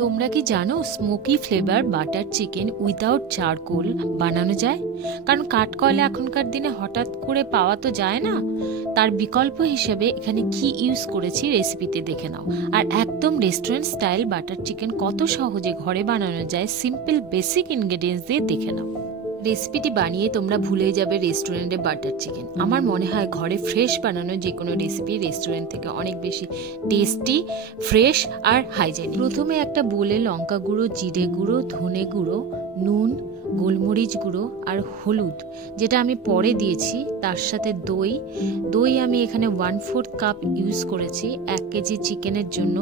তোমরা কি জানো smoky flavour butter chicken without charcoal বানানো যায়? কারণ কাঠকয়লা এখনকার দিনে হঠাৎ করে পাওয়া তো যায় না। তার বিকল্প হিসেবে এখানে কি ইউজ করেছি রেসিপিতে দেখে নাও। আর একদম রেস্টুরেন্ট স্টাইল বাটার চিকেন কত সহজে ঘরে বানানো যায় সিম্পল বেসিক ইনগ্রেডিয়েন্টস দিয়ে দেখে নাও। রেসিপিটি বানিয়ে তোমরা ভুলে যাবে রেস্টুরেন্টে বাটার চিকেন। আমার মনে হয় ঘরে ফ্রেশ বানানো যে কোনো রেসিপি রেস্টুরেন্ট থেকে অনেক বেশি টেস্টি, ফ্রেশ আর হাইজেনিক। প্রথমে একটা বোলে লঙ্কা গুঁড়ো, জিরে গুঁড়ো, ধনে গুঁড়ো, নুন, গোলমরিচ গুঁড়ো আর হলুদ, যেটা আমি পরে দিয়েছি, তার সাথে দই আমি এখানে 1/4 কাপ ইউজ করেছি 1 কেজি চিকেনের জন্য।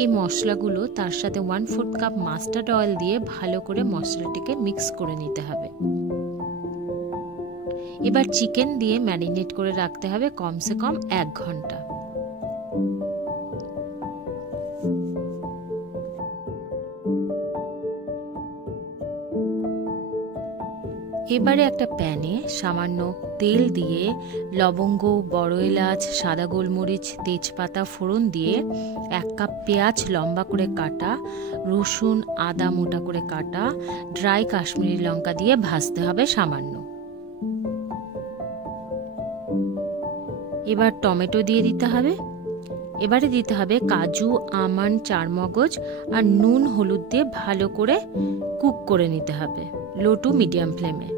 এই মশলাগুলো তার সাথে 1/4 কাপ মাস্টার্ড অয়েল দিয়ে ভালো করে মশলাটিকে মিক্স করে নিতে হবে। এবার চিকেন দিয়ে ম্যারিনেট করে রাখতে হবে কমসে কম 1 ঘন্টা। এবারে একটা প্যানে সামান্য তেল দিয়ে লবঙ্গ, বড় এলাচ, সাদা গোলমরিচ, তেজপাতা ফোড়ন দিয়ে 1 কাপ পেঁয়াজ লম্বা করে কাটা, রসুন, আদা মোটা করে কাটা, ড্রাই কাশ্মীরি লঙ্কা দিয়ে ভাজতে হবে সামান্য। এবার টমেটো দিয়ে দিতে হবে। এবারে দিতে হবে কাজু, আমন্ড, চারমগজ আর নুন হলুদ দিয়ে ভালো করে কুক করে নিতে হবে লো টু মিডিয়াম ফ্লেমে।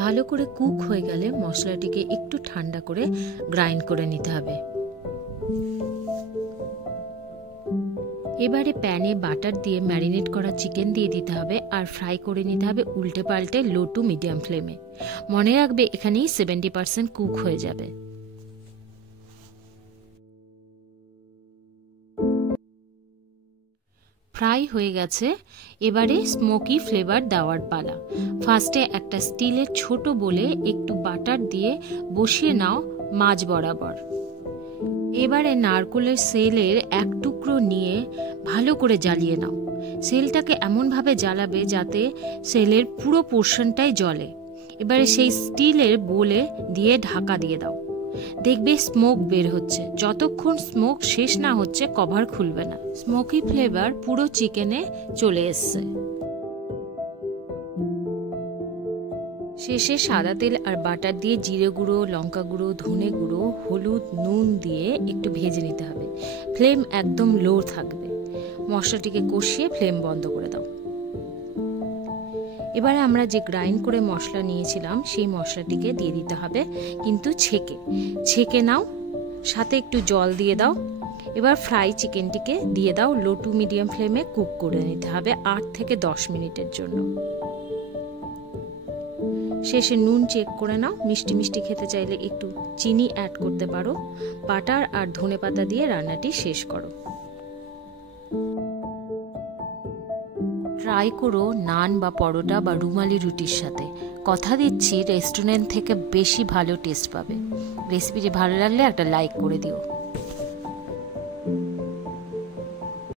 ভালো করে কুক হয়ে গেলে মশলাটিকে একটু ঠান্ডা করে গ্রাইন্ড করে নিতে হবে। এবারে প্যানে বাটার দিয়ে ম্যারিনেট করা চিকেন দিয়ে দিতে হবে আর ফ্রাই করে নিতে হবে উল্টে পাল্টে লো টু মিডিয়াম ফ্লেমে। মনে রাখবে এখানেই 70% কুক হয়ে যাবে। ফ্রাই হয়ে গেছে। এবারে স্মোকি ফ্লেভার দেওয়ার পালা। ফার্স্টে একটা স্টিলের ছোট বোলে একটু বাটার দিয়ে বসিয়ে নাও মাঝ বরাবর। এবারে নারকেলের সেলের 1 টুকরো নিয়ে ভালো করে জ্বালিয়ে নাও। সেলটাকে এমনভাবে জ্বালাবে যাতে সেলের পুরো পোর্শনটাই জ্বলে। এবারে সেই স্টিলের বোলে দিয়ে ঢাকা দিয়ে দাও। দেখবে স্মোক বের হচ্ছে। যতক্ষণ স্মোক শেষ না হচ্ছে কভার খুলবে না। স্মোকি ফ্লেভার পুরো চিকেনে চলে এসছে। শেষে সাদা তেল আর বাটার দিয়ে জিরে গুঁড়ো, লঙ্কা গুঁড়ো, ধনে গুঁড়ো, হলুদ, নুন দিয়ে একটু ভেজে নিতে হবে। ফ্লেম একদম লো থাকবে। মশলাটিকে কষিয়ে ফ্লেম বন্ধ করে দাও। এবারে আমরা যে গ্রাইন্ড করে মশলা নিয়েছিলাম সেই মশলাটিকে দিয়ে দিতে হবে, কিন্তু ছেঁকে নাও, সাথে একটু জল দিয়ে দাও। এবার ফ্রাই চিকেনটিকে দিয়ে দাও। লো টু মিডিয়াম ফ্লেমে কুক করে নিতে হবে 8 থেকে 10 মিনিটের জন্য। শেষে নুন চেক করে নাও। মিষ্টি মিষ্টি খেতে চাইলে একটু চিনি অ্যাড করতে পারো। বাটার আর ধনেপাতা দিয়ে রান্নাটি শেষ করো। ট্রাই করো নান বা পরোটা বা রুমালি রুটির সাথে। কথা দিচ্ছি রেস্টুরেন্ট থেকে বেশি ভালো টেস্ট পাবে। রেসিপিটি ভালো লাগলে একটা লাইক করে দিও।